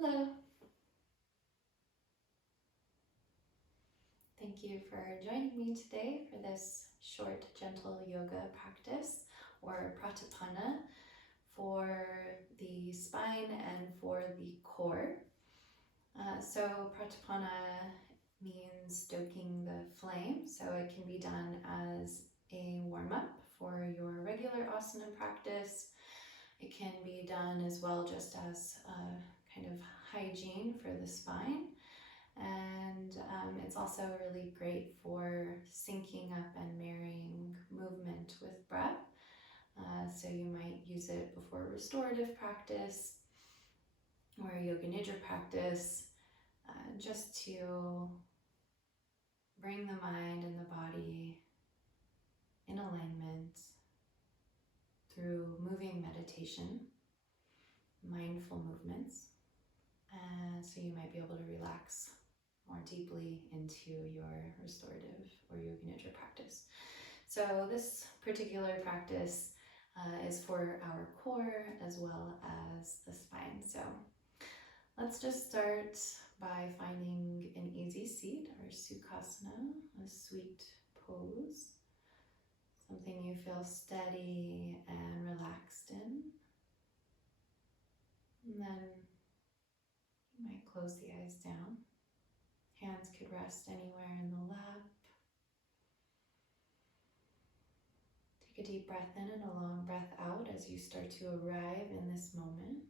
Hello. Thank you for joining me today for this short, gentle yoga practice or pratapana for the spine and for the core. So pratapana means stoking the flame, so it can be done as a warm-up for your regular asana practice. It can be done as well just as a kind of hygiene for the spine. And it's also really great for syncing up and marrying movement with breath. So you might use it before restorative practice or yoga nidra practice, just to bring the mind and the body in alignment through moving meditation, mindful movements. So you might be able to relax more deeply into your restorative or yoga nidra practice. So this particular practice is for our core as well as the spine. So let's just start by finding an easy seat, or sukhasana, a sweet pose, something you feel steady and relaxed in. And then you might close the eyes down. Hands could rest anywhere in the lap. Take a deep breath in and a long breath out as you start to arrive in this moment.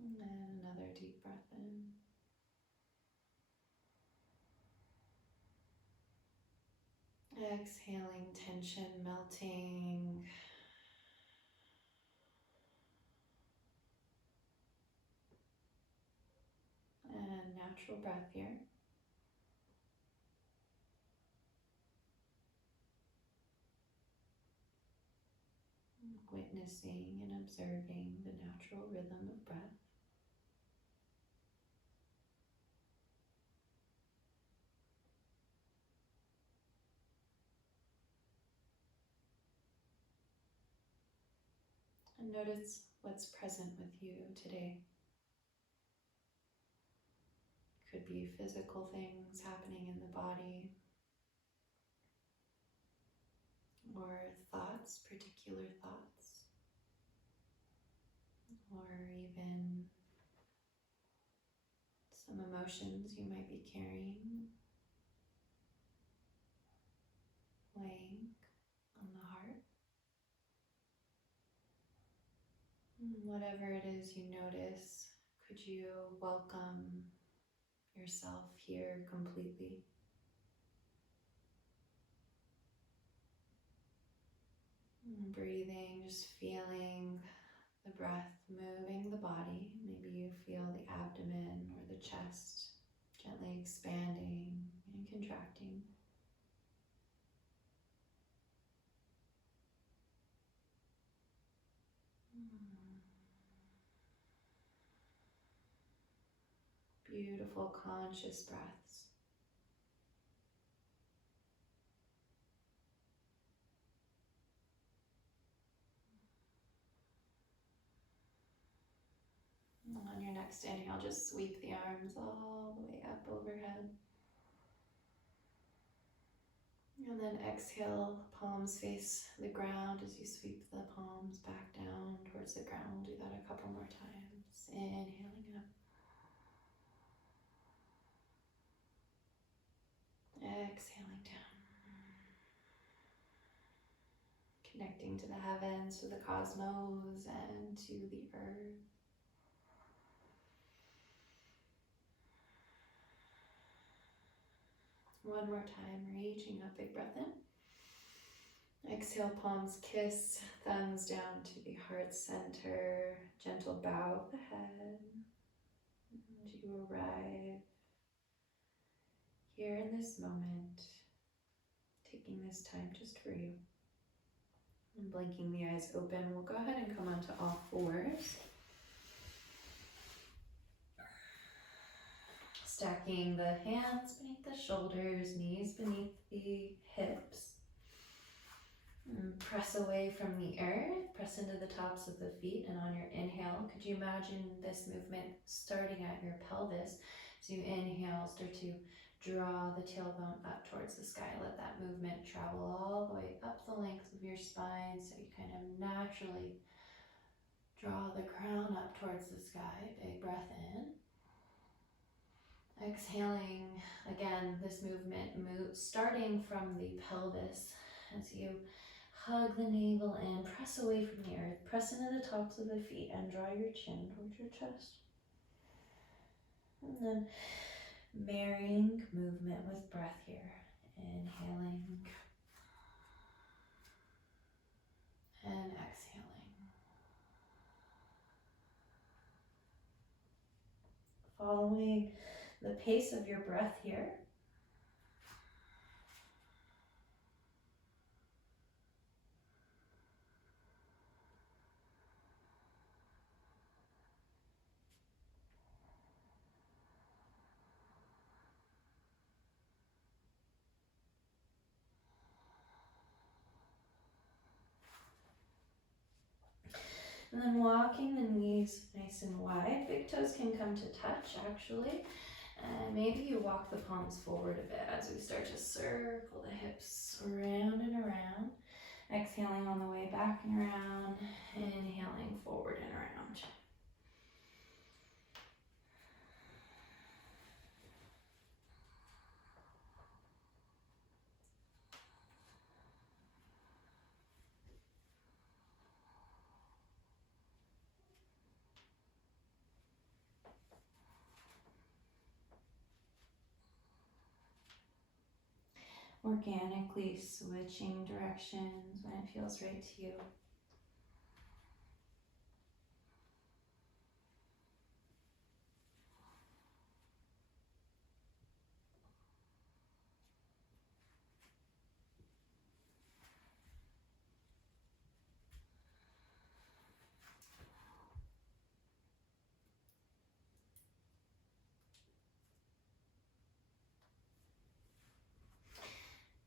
And then another deep breath in. Exhaling tension melting. And natural breath here. Witnessing and observing the natural rhythm of breath. And notice what's present with you today. Could be physical things happening in the body, or thoughts, particular thoughts, or even some emotions you might be carrying, weighing on the heart. Whatever it is you notice, could you welcome yourself here completely? Breathing, just feeling the breath moving the body. Maybe you feel the abdomen or the chest gently expanding and contracting. Beautiful conscious breaths. On your next inhale, just sweep the arms all the way up overhead. And then exhale, palms face the ground as you sweep the palms back down towards the ground. We'll do that a couple more times. Inhaling up. Exhaling down. Connecting to the heavens, to the cosmos, and to the earth. One more time, reaching up, big breath in. Exhale, palms kiss, thumbs down to the heart center. Gentle bow of the head. And you arrive here in this moment, taking this time just for you. And blinking the eyes open, we'll go ahead and come onto all fours. Stacking the hands beneath the shoulders, knees beneath the hips. And press away from the earth, press into the tops of the feet, and on your inhale, could you imagine this movement starting at your pelvis? So you inhale, start to draw the tailbone up towards the sky. Let that movement travel all the way up the length of your spine, so you kind of naturally draw the crown up towards the sky. Big breath in. Exhaling, again, this movement starting from the pelvis as you hug the navel in, press away from the earth, press into the tops of the feet and draw your chin towards your chest. And then marrying movement with breath here. Inhaling and exhaling. Following the pace of your breath here. And then walking the knees nice and wide. Big toes can come to touch actually. And maybe you walk the palms forward a bit as we start to circle the hips around and around. Exhaling on the way back and around. Inhaling forward and around. Organically switching directions when it feels right to you.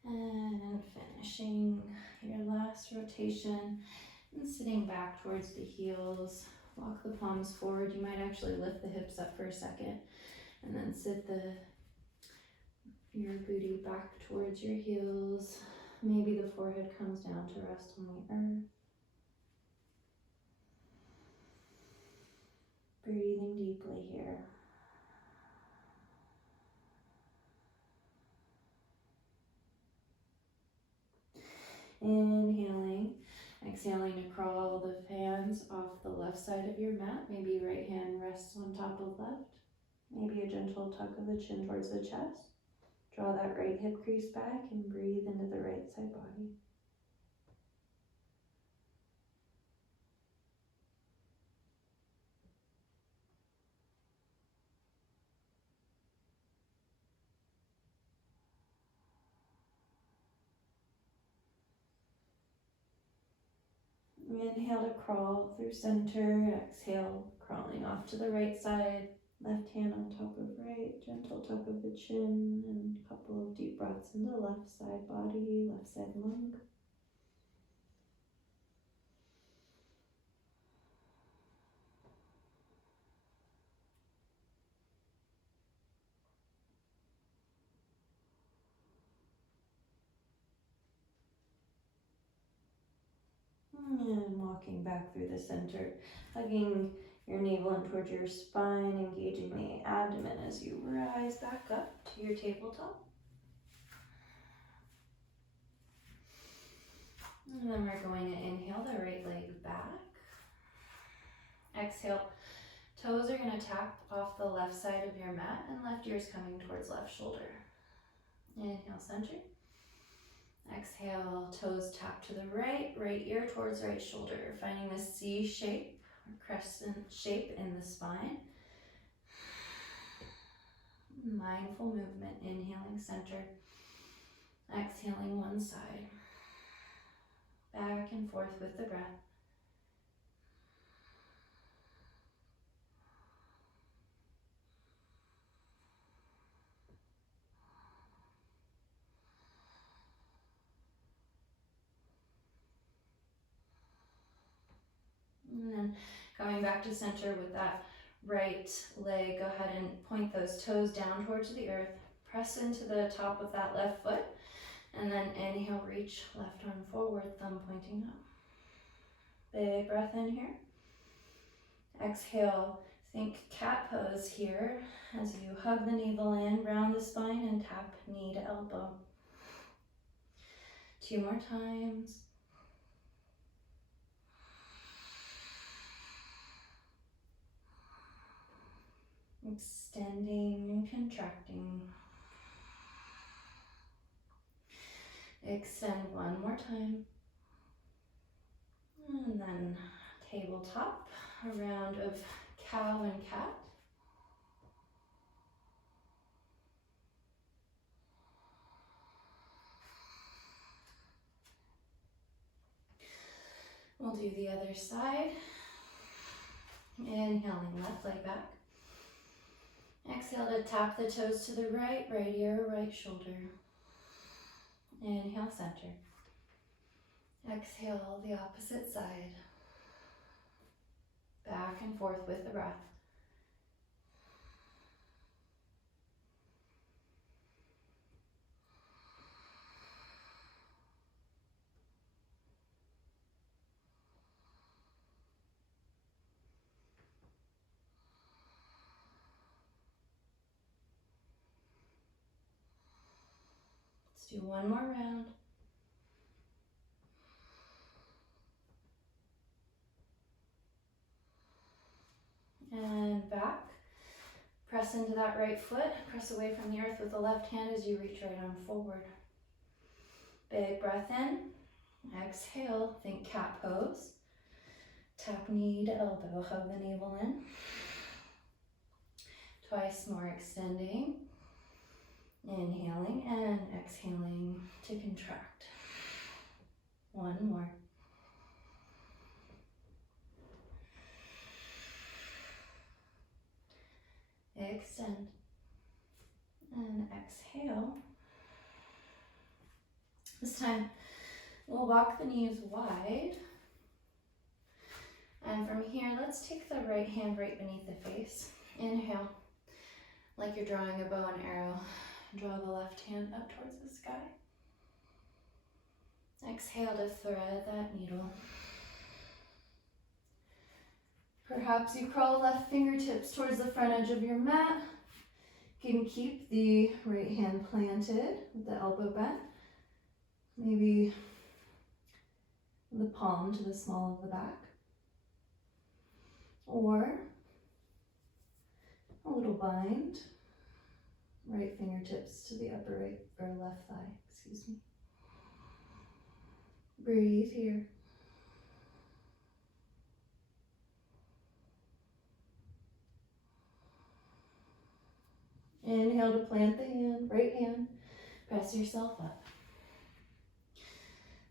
And finishing your last rotation and sitting back towards the heels. Walk the palms forward. You might actually lift the hips up for a second and then sit your booty back towards your heels. Maybe the forehead comes down to rest on the earth. Breathing deeply here. Inhaling, exhaling to crawl the hands off the left side of your mat. Maybe right hand rests on top of left. Maybe a gentle tuck of the chin towards the chest. Draw that right hip crease back and breathe into the right side body. Inhale to crawl through center. Exhale, crawling off to the right side. Left hand on top of right. Gentle tuck of the chin and a couple of deep breaths into left side body, left side lung. And walking back through the center, hugging your navel in towards your spine, engaging the abdomen as you rise back up to your tabletop. And then we're going to inhale the right leg back. Exhale, toes are going to tap off the left side of your mat and left ear's coming towards left shoulder. Inhale, center. Exhale, toes tap to the right ear towards right shoulder, finding this C shape or crescent shape in the spine. Mindful movement, inhaling center, exhaling one side. Back and forth with the breath. And then going back to center with that right leg, go ahead and point those toes down towards the earth. Press into the top of that left foot. And then inhale, reach left arm forward, thumb pointing up. Big breath in here. Exhale, think cat pose here as you hug the navel in, round the spine, and tap knee to elbow. 2 more times. Extending and contracting. Extend 1 more time. And then tabletop, a round of cow and cat. We'll do the other side. Inhaling, left leg back. Exhale to tap the toes to the right, right ear, right shoulder. Inhale, center. Exhale, the opposite side. Back and forth with the breath. Let's do 1 more round. And back. Press into that right foot. Press away from the earth with the left hand as you reach right arm forward. Big breath in. Exhale, think cat pose. Tap knee to elbow, hug the navel in. Twice more, extending. Inhaling and exhaling to contract. 1 more. Extend and exhale. This time we'll walk the knees wide. And from here, let's take the right hand right beneath the face. Inhale, like you're drawing a bow and arrow. Draw the left hand up towards the sky. Exhale to thread that needle. Perhaps you crawl left fingertips towards the front edge of your mat. You can keep the right hand planted with the elbow bent. Maybe the palm to the small of the back. Or a little bind. Right fingertips to the upper right or left thigh, excuse me. Breathe here. Inhale to plant the hand, right hand, press yourself up.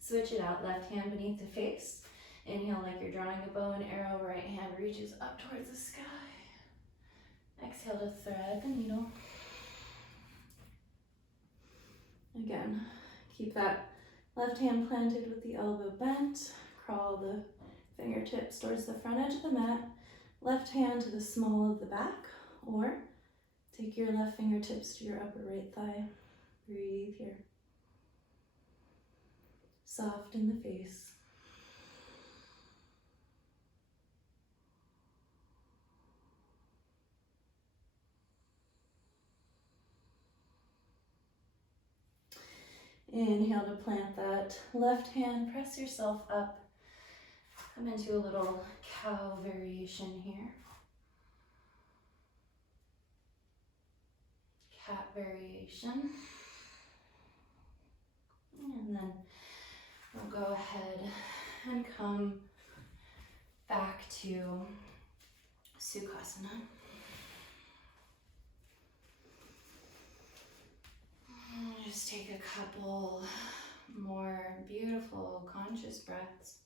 Switch it out, left hand beneath the face. Inhale like you're drawing a bow and arrow, right hand reaches up towards the sky. Exhale to thread the needle. Again, keep that left hand planted with the elbow bent. Crawl the fingertips towards the front edge of the mat. Left hand to the small of the back, or take your left fingertips to your upper right thigh. Breathe here. Soften the face. Inhale to plant that left hand, press yourself up. Come into a little cow variation here. Cat variation. And then we'll go ahead and come back to Sukhasana. Just take a couple more beautiful conscious breaths.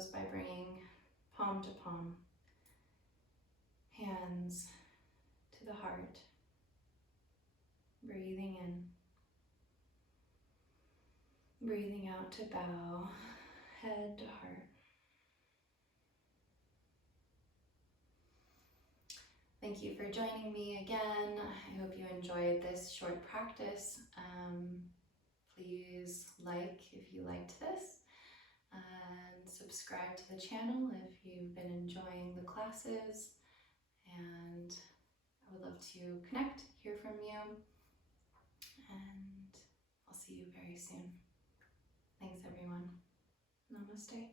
those by bringing palm to palm, hands to the heart, breathing in, breathing out to bow, head to heart. Thank you for joining me again. I hope you enjoyed this short practice. Please like if you liked this, and subscribe to the channel if you've been enjoying the classes. And I would love to connect, hear from you, and I'll see you very soon. Thanks everyone. Namaste.